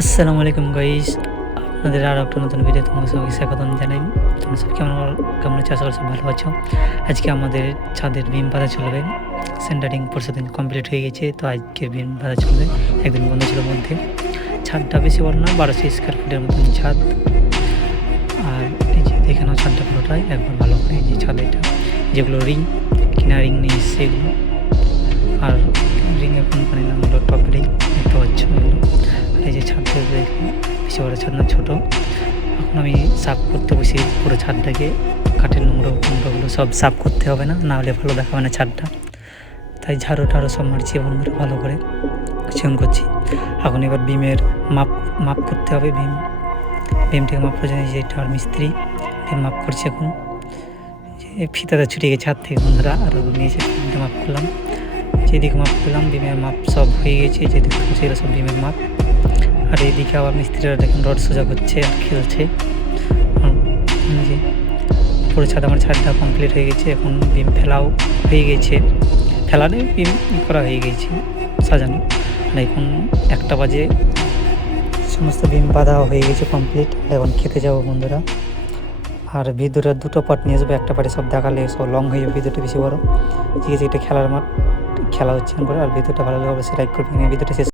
আসসালামু আলাইকুম গাইস, আপনাদের আরও একটা নতুন ভিডিও তোমাদের সবাইকে স্বাগতম জানাই। তোমরা সব কেমন আছো? আশা করি সব ভালো আছো। আজকে আমাদের ছাদের বিম বাঁধা চলবে। সেন্টারিং পরশুদিন কমপ্লিট হয়ে গেছে, তো আজকে বিম বাঁধা চলবে। একদিন বন্ধ ছিল মধ্যে। ছাদটা বেশি বড় না, 1200 স্কোয়ার ফিটের মতন ছাদ। আর এই যে দেখে নাও ছাদটা পুরোটাই একবার ভালো করে। এই যে ছাদ, এটা যেগুলো রিং কিনা রিং নিয়ে এসছে এগুলো, আর রিংয়ের কোম্পানির নাম হলো টপ রিং, দেখতে পাচ্ছ এগুলো। আর এই যে ছাদটা দেখো, বেশি বড় ছাদ না, ছোটো। এখন আমি সাফ করতে বসি পুরো ছাদটাকে। কাঠের নোংরাগুলো সব সাফ করতে হবে, না হলে ভালো দেখাবে না ছাদটা। তাই ঝাড়ু টাড়ু সব মারছি বন্ধুরা, ভালো করে চিকন করছি। এখন এবার বিমের মাপ করতে হবে। বিমটাকে মাপ করছে যে এটা আর মিস্ত্রি বিম মাপ করছে এখন। যে ফিতাটা ছুটে গেছে হাত থেকে বন্ধুরা, আর নিয়ে এসে বিমটা মাপ করলাম। যেদিকে মাপ করলাম বিমের মাপ সব হয়ে গেছে, যেদিকে হচ্ছে এগুলো সব বিমের মাপ। আর এইদিকে আবার মিস্ত্রিরা দেখুন রড সোজা করছে আর খেলছে। যে পুরো ছাদ, আমার ছাদটা কমপ্লিট হয়ে গেছে। এখন বিম ফেলাও হয়ে গেছে, ফেলারে বিম করা হয়ে গেছে, সাজানো। আর এখন 1টা বাজে, সমস্ত বিম বাঁধা হয়ে গেছে কমপ্লিট। এখন খেতে যাবো বন্ধুরা। আর ভিডিওটা 2টো পার্ট নিয়ে আসবো, একটা পার্টে সব দেখালে সব লং হয়ে যাবে, ভিডিওটা বেশি বড়। ঠিক আছে, এটা খেলার মাঠ, খেলা হচ্ছে করে। আর ভিডিওটা ভালো লাগবে, লাইক করবেন। ভিডিওটা শেষ